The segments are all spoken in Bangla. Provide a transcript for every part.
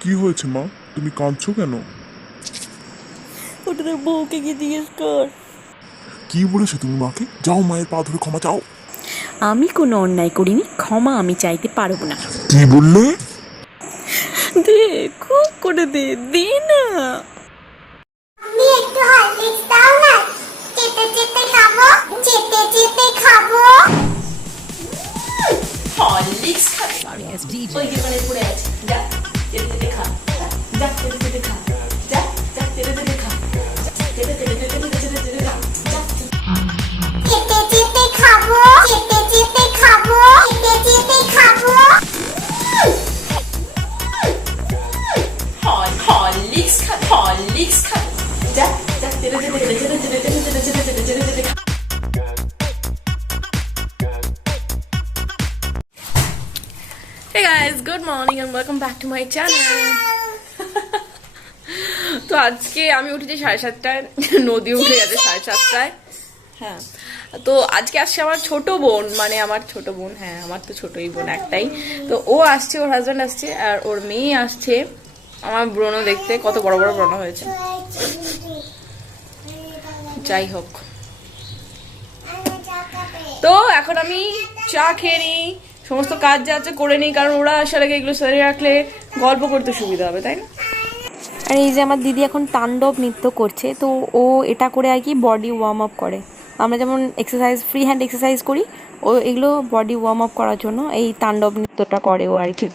কি হয়েছে মা, তুমি কাঁদছো কেন? ওটা তোর বউকে গিয়ে জিজ্ঞেস কর। কি বলেছো তুমি মাকে? যাও মায়ের পা ধরে ক্ষমা চাও। আমি কোনো অন্যায় করিনি, ক্ষমা আমি চাইতে পারবো না। কি বললে? দে, খুব করে দে, দে না। আমি একটু হরলিক্স দাও না, চেটে চেটে খাবো, চেটে চেটে খাবো। হরলিক্স খাবে? ওই দোকানে পড়ে আছে, যা চেটে চেটে খা, যা চেটে চেটে খা, যা যা চেটে চেটে খা, চেটে চেটে চেটে চেটে চেটে চেটে খা, যা। চেটে চেটে খাবো, চেটে চেটে খাবো, চেটে চেটে খাবো। হরলিক্স খাবে, হরলিক্স খাবে, যা যা চেটে চেটে চেটে চেটে চেটে চেটে চেটে চেটে চেটে চেটে খা। Hey guys, good morning and welcome back to my channel. তো আজকে আমি উঠেছি 7:30টায়, নদী উঠে গেছে 7:30টায়। হ্যাঁ, তো আজকে আসছে আমার ছোট বোন, মানে আমার ছোট বোন, হ্যাঁ আমার তো ছোটই বোন একটাই। তো ও আসছে, ওর হাজব্যান্ড আসছে, আর ওর মেয়ে আসছে আমার ব্রণ দেখতে। কত বড় বড় ব্রণ হয়েছে। যাই হোক, তো এখন আমি চা খেয়ে নিই, সমস্ত কাজ যা আছে করে নিই, কারণ ওরা আসার আগে এগুলো সেরে রাখলে গল্প করতে সুবিধা হবে, তাই না? আর এই যে আমার দিদি এখন তাণ্ডব নৃত্য করছে, তো ও এটা করে আর কি বডি ওয়ার্ম আপ করে। আমরা যেমন এক্সারসাইজ, ফ্রি হ্যান্ড এক্সারসাইজ করি, ও এগুলো বডি ওয়ার্ম আপ করার জন্য এই তাণ্ডব নৃত্যটা করে ও আর কি।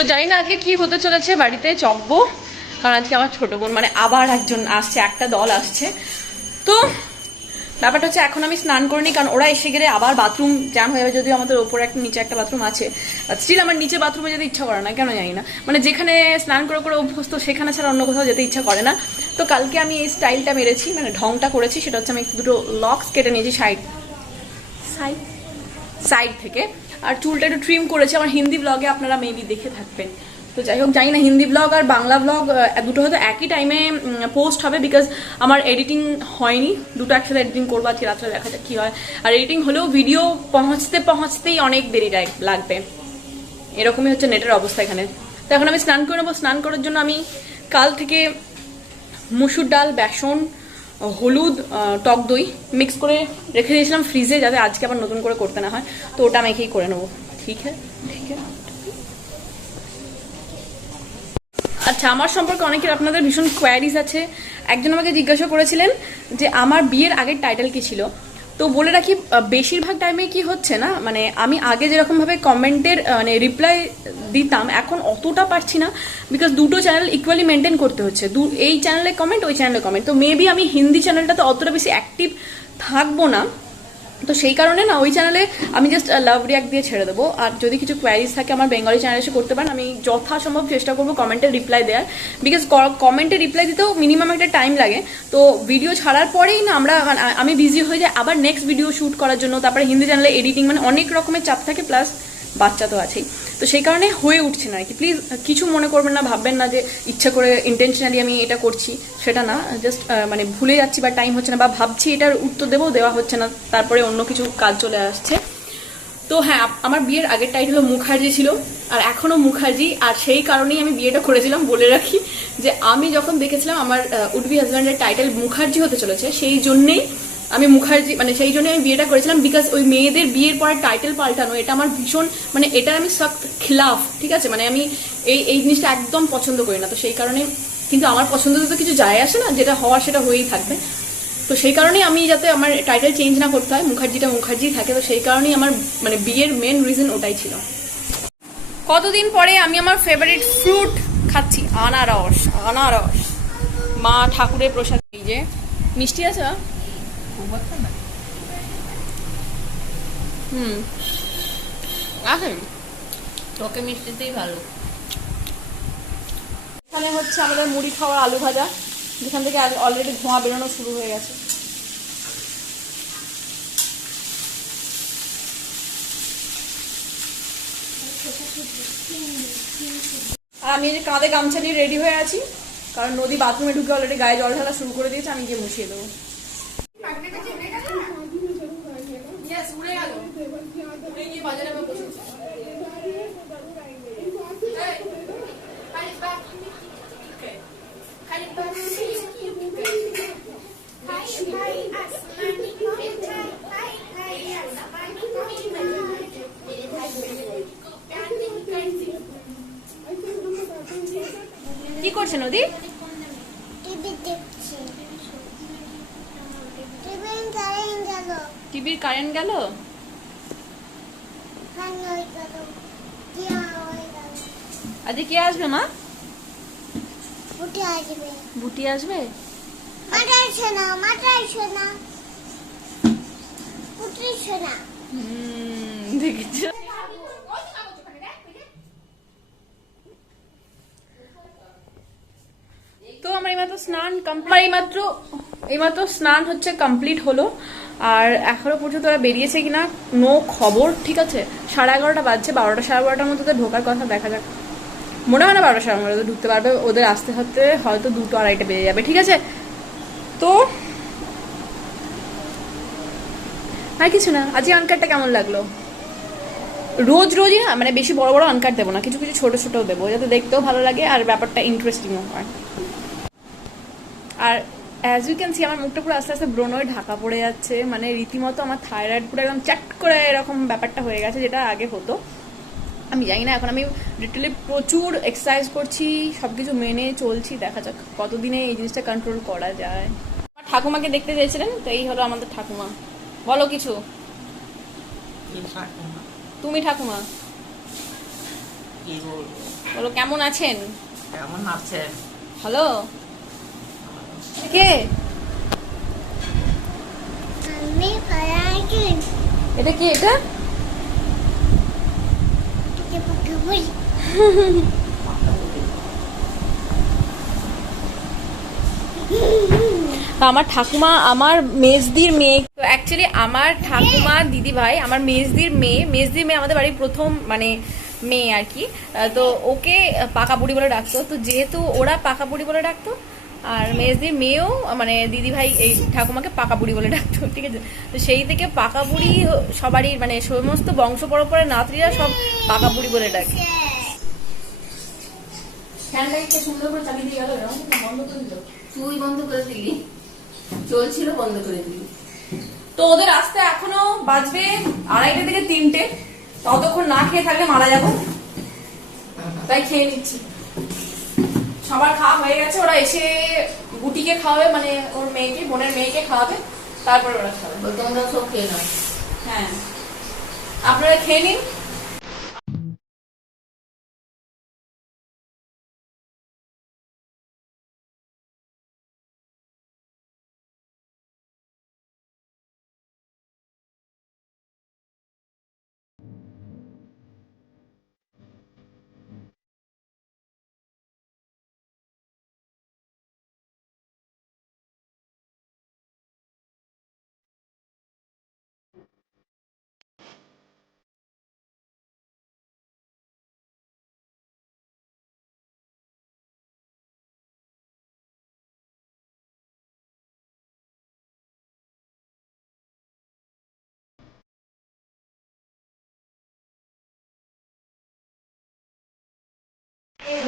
তো জানি না আজকে কি হতে চলেছে বাড়িতে, চকবো, কারণ আজকে আমার ছোট বোন মানে আবার একজন আসছে, একটা দল আসছে। তো ব্যাপারটা হচ্ছে এখন আমি স্নান করিনি, কারণ ওরা এসে গেলে আবার বাথরুম জ্যাম হয়ে যাবে। যদিও আমাদের ওপরে একটা নিচে একটা বাথরুম আছে, স্টিল আমার নিচে বাথরুমে যেতে ইচ্ছা করে না, কেন জানি না। মানে যেখানে স্নান করে করে অভ্যস্ত সেখানে ছাড়া অন্য কোথাও যেতে ইচ্ছা করে না। তো কালকে আমি এই স্টাইলটা মেরেছি, মানে ঢংটা করেছি, সেটা হচ্ছে আমি দুটো লক্স কেটে নিয়েছি সাইড সাইড সাইড থেকে, আর চুলটা একটু ট্রিম করেছি। আমার হিন্দি ব্লগে আপনারা মেবি দেখে থাকবেন। তো যাই হোক, জানি না হিন্দি ব্লগ আর বাংলা ব্লগ দুটো হয়তো একই টাইমে পোস্ট হবে, বিকজ আমার এডিটিং হয়নি, দুটো একসাথে এডিটিং করবো আজকে রাত্রে, দেখা যাক কী হয়। আর এডিটিং হলেও ভিডিও পৌঁছতেই অনেক দেরি লাগবে, এরকমই হচ্ছে নেটের অবস্থা এখানে। তো এখন আমি স্নান করে নেবো। স্নান করার জন্য আমি কাল থেকে মুসুর ডাল, বেসন, হলুদ, টক দই মিক্স করে রেখে দিয়েছিলাম ফ্রিজে, যাতে আজকে আবার নতুন করে করতে না হয়। তো ওটা মেখেই করে নেবো। ঠিক আছে, ঠিক আছে। আচ্ছা, আমার সম্পর্কে অনেকের আপনাদের ভীষণ কোয়ারিজ আছে। একজন আমাকে জিজ্ঞাসা করেছিলেন যে আমার বিয়ের আগের টাইটেল কি ছিল। তো বলে রাখি, বেশিরভাগ টাইমে কি হচ্ছে না, মানে আমি আগে যেরকমভাবে কমেন্টের মানে রিপ্লাই দিতাম, এখন অতটা পারছি না, বিকজ দুটো চ্যানেল ইকুয়ালি মেনটেন করতে হচ্ছে। এই চ্যানেলে কমেন্ট, ওই চ্যানেলে কমেন্ট। তো মেবি আমি হিন্দি চ্যানেলটাতে অতটা বেশি অ্যাক্টিভ থাকবো না, তো সেই কারণে না ওই চ্যানেলে আমি জাস্ট লাভ রিয়াক্ট দিয়ে ছেড়ে দেবো। আর যদি কিছু কোয়ারিজ থাকে আমার বেঙ্গলি চ্যানেলে এসে করতে পারেন, আমি যথাসম্ভব চেষ্টা করবো কমেন্টের রিপ্লাই দেওয়ার, বিকজ কমেন্টে রিপ্লাই দিতেও মিনিমাম একটা টাইম লাগে। তো ভিডিও ছাড়ার পরেই না আমি বিজি হয়ে যাই আবার নেক্সট ভিডিও শ্যুট করার জন্য, তারপরে হিন্দি চ্যানেলে এডিটিং, মানে অনেক রকমের চাপ থাকে, প্লাস বাচ্চা তো আছেই। তো সেই কারণে হয়ে উঠছে না আর কি। প্লিজ কিছু মনে করবেন না, ভাববেন না যে ইচ্ছা করে ইন্টেনশনালি আমি এটা করছি, সেটা না। জাস্ট মানে ভুলে যাচ্ছি বা টাইম হচ্ছে না, বা ভাবছি এটার উত্তর দেওয়া হচ্ছে না, তারপরে অন্য কিছু কাজ চলে আসছে। তো হ্যাঁ, আমার বিয়ের আগের টাইটেল মুখার্জি ছিল, আর এখনও মুখার্জি, আর সেই কারণেই আমি বিয়েটা করেছিলাম। বলে রাখি যে আমি যখন দেখেছিলাম আমার উড বি হাজব্যান্ডের টাইটেল মুখার্জি হতে চলেছে, সেই জন্যেই আমি মুখার্জি, মানে সেই জন্যই আমি বিয়েটা করেছিলাম, বিকজ ওই মেয়েদের বিয়ের পরে টাইটেল পাল্টানো, এটা আমার ভীষণ, মানে এটার আমি সখ্ত খিলাফ, ঠিক আছে। মানে আমি এই জিনিসটা একদম পছন্দ করি না। তো সেই কারণে কিন্তু আমার পছন্দতে তো কিছু যায় আসে না, যেটা হওয়ার সেটা হয়েই থাকবে। তো সেই কারণেই আমি যাতে আমার টাইটেল চেঞ্জ না করতে হয়, মুখার্জিটা মুখার্জি থাকে, তো সেই কারণেই আমার মানে বিয়ের মেন রিজন ওটাই ছিল। কতদিন পরে আমি আমার ফেভারিট ফ্রুট খাচ্ছি, আনারস। আনারস মা ঠাকুরের প্রসাদ। এই যে মিষ্টি আছে না? আছে, তোকে মিষ্টিতেই ভালো। এখানে হচ্ছে আমাদের মুড়ি খাওয়ার আলু ভাজা, যেখান থেকে অলরেডি ধোঁয়া বেরোনো শুরু হয়ে গেছে। আর আমি যে কাঁধে গামছা নিয়ে রেডি হয়ে আছি, কারণ নদী বাথরুমে ঢুকে অলরেডি গায়ে জল ঢালা শুরু করে দিয়েছে, আমি গিয়ে মুছিয়ে দেবো। কি করছে নদী? টিভি দেখছি। টিভির কারেন্ট গেল। টিভির কারেন্ট গেল? ফ্যান হয়ে গেল। টিয়া হয়ে গেল। আজকে কে আসবে মা? বুটি আসবে। বুটি আসবে? মাটার সোনা, মাটার সোনা। বুটি সোনা। দেখেছো? তো আমার এইমাত্র স্নান হচ্ছে কমপ্লিট হলো। আর এখনো পর্যন্ত ওরা বেরিয়েছে কিনা নো খবর, ঠিক আছে? 11:30 বাজছে, 12টা 12:30টার মধ্যে ঢোকার কথা, দেখা যাক। মনে হয় না 12টা 12:30 ঢুকতে পারবে, ওদের আসতে আসতে হয়তো 2টো 2:30 বেজে যাবে, ঠিক আছে? তো আর কিছু না। আজকে আনকারটা কেমন লাগলো? রোজ রোজই না, মানে বেশি বড় বড় আনকার দেবো না, কিছু কিছু ছোট ছোট দেবো, যাতে দেখতেও ভালো লাগে আর ব্যাপারটা ইন্টারেস্টিংও হয়। আর অ্যাজ ইউ ক্যান সি আমার মুখটা পুরো আস্তে আস্তে ব্রণয় ঢাকা পড়ে যাচ্ছে, মানে রীতিমতো আমার থাইরয়েড পুরো একদম চ্যাট করে এরকম ব্যাপারটা হয়ে গেছে, যেটা আগে হতো। আমি জানি না, এখন আমি লিটারালি প্রচুর এক্সারসাইজ করছি, সব কিছু মেনে চলছি, দেখা যাক কতদিনে এই জিনিসটা কন্ট্রোল করা যায়। আমার ঠাকুমাকে দেখতে চেয়েছিলেন, তো এই হলো আমাদের ঠাকুমা। বলো কিছু। তুমি ঠাকুমা বলো, কেমন আছেন? কেমন আছে? হ্যালো, কে আমি পালাইছি। এটা? কি এটা? কে পকে বই। তো আমার ঠাকুমা আমার মেজদির মেয়ে, তো অ্যাকচুয়ালি আমার ঠাকুমা দিদি ভাই আমার মেজদির মেয়ে আমাদের বাড়ির প্রথম মানে মেয়ে আর কি। তো ওকে পাকা বুড়ি বলে ডাকতো, তো যেহেতু ওরা পাকা বুড়ি বলে ডাকতো, আর মেজদির মেয়েও মানে দিদি ভাই এই ঠাকুমাকে পাকা বুড়ি বলে ডাকতো, ঠিক আছে? তো সেই থেকে পাকা বুড়ি সবারই মানে সমস্ত বংশ পরম্পরার নাতরিরা সব পাকা বুড়ি বলে ডাকে। ফ্যানটা সুন্দর করে চালিয়ে দিয়ে গেল, বন্ধ করে দিল। তুই বন্ধ করে দিলি, চলছিল বন্ধ করে দিলি। তো ওদের আসতে এখনো বাজবে 2:30 থেকে 3টে, ততক্ষণ না খেয়ে থাকলে মারা যাবো, তাই খেয়ে নিচ্ছি। সবার খাওয়া হয়ে গেছে, ওরা এসে বুটিকে খাওয়াবে, মানে ওর মেয়েকে, বোনের মেয়েকে খাওয়াবে, তারপরে ওরা খাবে। তোমরা সব খেয়ে নাও। হ্যাঁ, আপনারা খেয়ে নিন।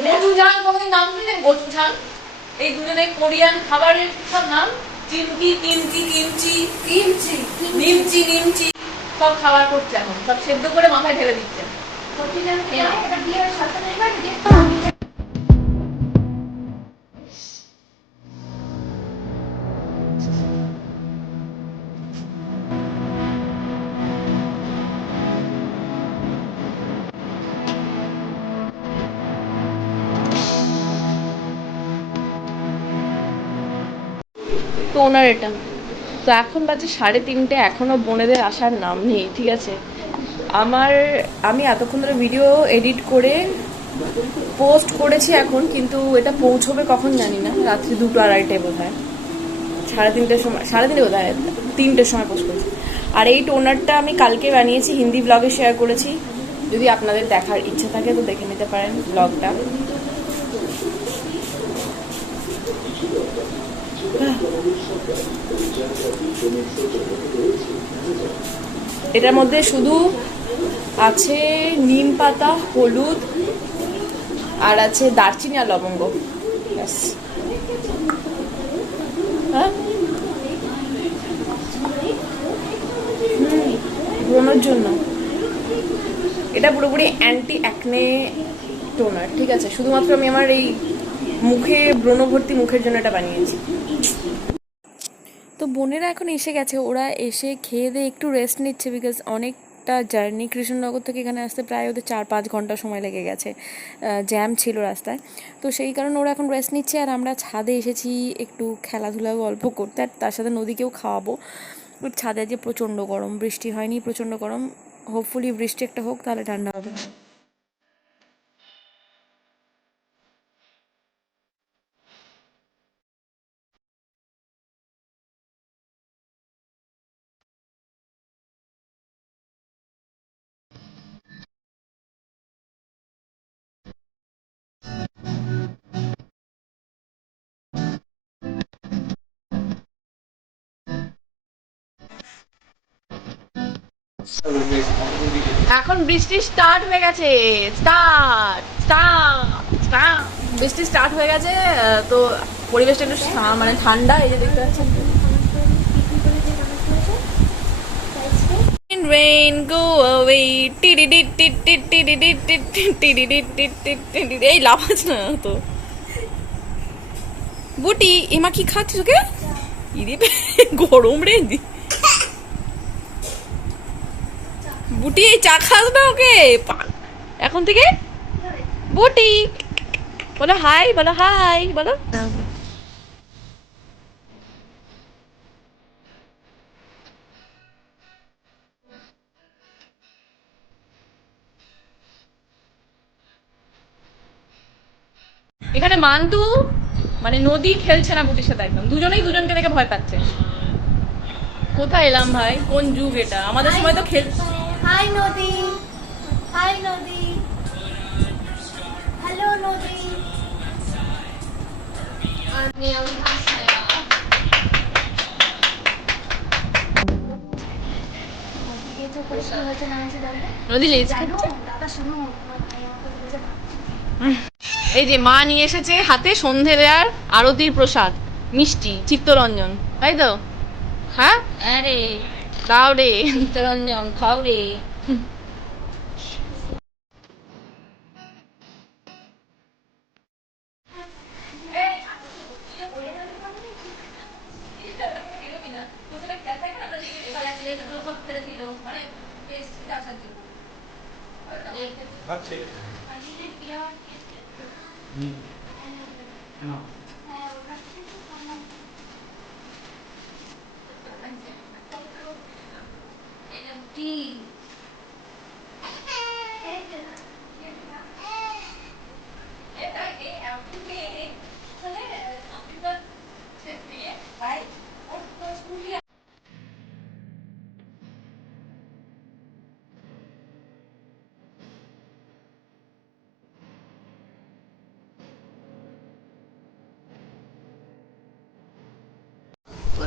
গোচুজাং, কোনদিন নাম শুনলেন? গোচুজাং, এই দুজনে কোরিয়ান খাবারের সব নাম। চিমকি, কিমচি, কিমচি, কিমচি, নিমচি, নিমচি, সব খাবার করছে এখন, সব সেদ্ধ করে মাথায় ঢেলে দিচ্ছে। টোনার এটা। তো এখন বাজে 3:30, এখনো বোনেদের আসার নাম নেই, ঠিক আছে। আমি এতক্ষণ ধরে ভিডিও এডিট করে পোস্ট করেছি এখন, কিন্তু এটা পৌঁছবে কখন জানি না, রাত্রি 2-2:30 বোধ হয়, 3:30 সময়, 3:30 বোধ হয়, 3টের সময় পোস্ট করেছি। আর এই টোনারটা আমি কালকে বানিয়েছি, হিন্দি ব্লগে শেয়ার করেছি, যদি আপনাদের দেখার ইচ্ছা থাকে তো দেখে নিতে পারেন ব্লগটা। এটার মধ্যে শুধু আছে নিম পাতা, হলুদ, আর আছে দারচিনি আর লবঙ্গ, ব্যাস। হ্যাঁ, ব্রণের জন্য এটা পুরোপুরি অ্যান্টি অ্যাকনে টোনার, ঠিক আছে। শুধুমাত্র আমি আমার এই মুখে ব্রণ ভর্তি মুখের জন্য এটা বানিয়েছি। তো বোনেরা এখন এসে গেছে, ওরা এসে খেয়ে দিয়ে একটু রেস্ট নিচ্ছে, বিকজ অনেকটা জার্নি, কৃষ্ণনগর থেকে এখানে আসতে প্রায় ওদের 4-5 ঘন্টা সময় লেগে গেছে, জ্যাম ছিল রাস্তায়। তো সেই কারণে ওরা এখন রেস্ট নিচ্ছে, আর আমরা ছাদে এসেছি একটু খেলাধুলা গল্প করতে, আর তার সাথে নদীকেও খাওয়াবো। ছাদে যে প্রচণ্ড গরম, বৃষ্টি হয়নি, প্রচণ্ড গরম, হোপফুলি বৃষ্টি একটা হোক, তাহলে ঠান্ডা হবে। এখন বৃষ্টি স্টার্ট হয়ে গেছে, বৃষ্টি স্টার্ট হয়ে গেছে। তো পরিবেশটা একটু মানে ঠান্ডা, এই যে দেখতে পাচ্ছেন। Rain go away, এই লাফাজ না তো। বুটি এমা কি খাচ্ছিস ওকে? ইরে গরম রে। বুটি চা খাস না ওকে এখন থেকে। বুটি বলো হাই, বলো হাই, বলো। এখানে মান্তু মানে নদী খেলছে না বুটির সাথে, একদম দুজনেই দুজনকে দেখে ভয় পাচ্ছে। কোথায় এলাম ভাই, কোন যুগ এটা? আমাদের সময় তো খেল। হাই নদী, হাই নদী, হ্যালো নদী। নদী লেজ এই যে মা নিয়ে এসেছে হাতে সন্ধে দেওয়ার আরতির প্রসাদ, মিষ্টি, চিত্তরঞ্জন, তাই তো? হ্যাঁ, আরে দাও রে চিত্তরঞ্জন খাও রে।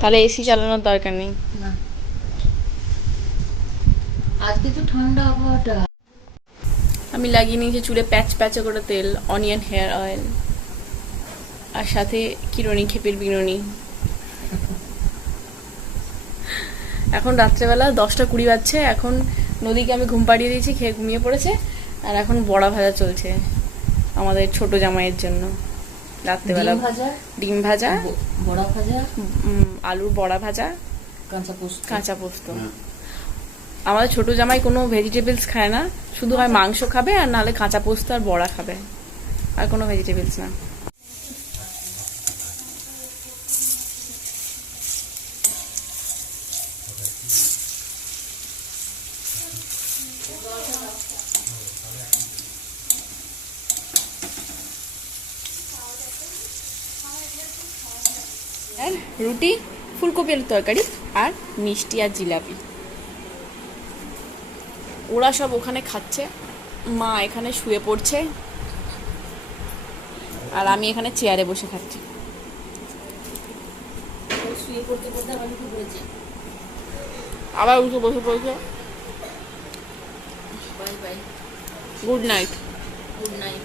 তাহলে এসি চালানোর দরকার নেই। আজকে তো ঠান্ডা আবহাওয়াটা। আমি লাগিয়ে নিয়েছি চুলে প্যাচ প্যাচে করে তেল, অনিয়ন হেয়ার অয়েল, আর সাথে কিরণী, খেপির বিরণী। এখন রাত্রেবেলা 10:20 বাজছে। এখন নদীকে আমি ঘুম পাড়িয়ে দিয়েছি, খেয়ে ঘুমিয়ে পড়েছে। আর এখন বড়া ভাজা চলছে আমাদের ছোট জামাইয়ের জন্য রাত্রেবেলা। ডিম ভাজা, বড়া ভাজা, আলুর বড়া ভাজা, কাঁচা পোস্ত। আমাদের ছোট জামাই কোনো ভেজিটেবলস খায় না, শুধু হয় মাংস খাবে আর নাহলে কাঁচা পোস্ত আর বড়া খাবে, আর কোনো ভেজিটেবলস না। আর রুটি, ফুলকপি আলুর তরকারি আর মিষ্টি আর জিলাপি। ওরা সব ওখানে খাচ্ছে, মা এখানে শুয়ে পড়ছে আর আমি এখানে চেয়ারে বসে খাচ্ছি। শুয়ে পড়তে পড়তে আবার উঠে পড়েছে। আবার উঠে বসে পড়ছে। Bye bye, good night. Good night.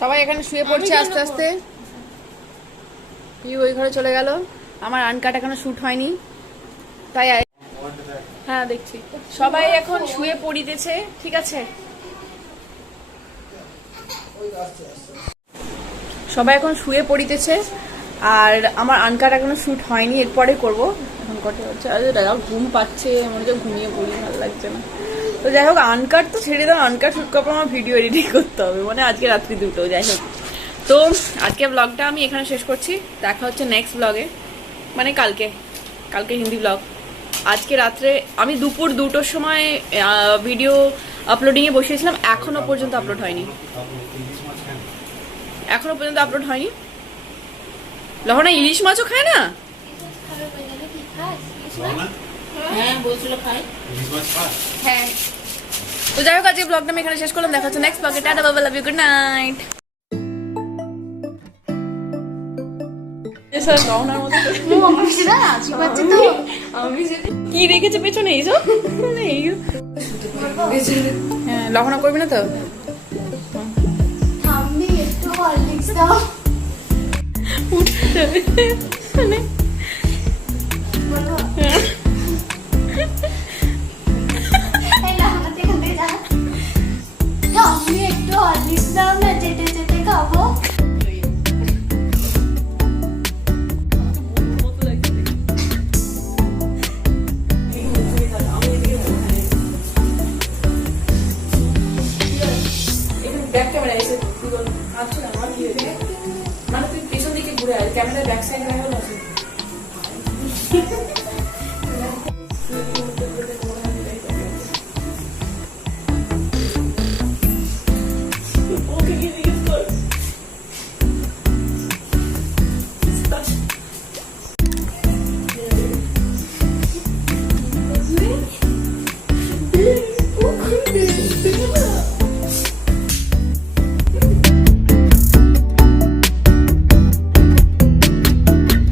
সবাই এখানে শুয়ে পড়ছে আস্তে আস্তে। পিউ ওই ঘরে চলে গেল। আমার আনকাট এখনো শুট হয়নি, তাই হ্যাঁ দেখছি। সবাই এখন শুয়ে পড়িতেছে, ঠিক আছে? সবাই এখন শুয়ে পড়িতেছে আর আমার আনকাট এখনো শুট হয়নি, এরপরে করব। এখন কটা হচ্ছে? আরে দাদা ঘুম পাচ্ছে, মনে হচ্ছে ঘুমিয়ে পড়ি, ভালো লাগছে না। তো যাই হোক, আনকাট তো ছেড়ে দাও, আনকাট শুট করার পর আমার ভিডিও এডিটিং করতে হবে, মানে আজকে রাত্রি 2টো। যাই হোক, তো আজকে ব্লগটা আমি এখানে শেষ করছি। দেখা হচ্ছে নেক্সট ব্লগে, মানে কালকে হিন্দি ব্লগ। আজকে রাত্রে আমি দুপুর 2টোর সময় ভিডিও আপলোডিংয়ে বসিয়েছিলাম, এখনো পর্যন্ত আপলোড হয়নি। লহনা ইলিশ মাছও খায় না? হ্যাঁ বলছিল খাই। হ্যাঁ। তো যাই হোক, আজকে ব্লগটা আমি এখানে শেষ করলাম। দেখা হচ্ছে নেক্সট ব্লগে। টাটা, বাবা, লাভ ইউ, গুড নাইট। কি রেখেছে পেছনে এইসব? হ্যাঁ, লহনা করবি না তো? ঠাম্মি একটু হরলিক্স দাও। উঠতে মানে এই না হাতে খেতে যা। ঠাম্মি একটু হরলিক্স দাও না, চেটে চেটে খাবো। ব্যাক ক্যামেরা এসে আচ্ছা আমার কি হয়েছে, মানে তুই পেছন দিকে ঘুরে আয়, ক্যামেরা ব্যাক সাইড হয়ে গেল।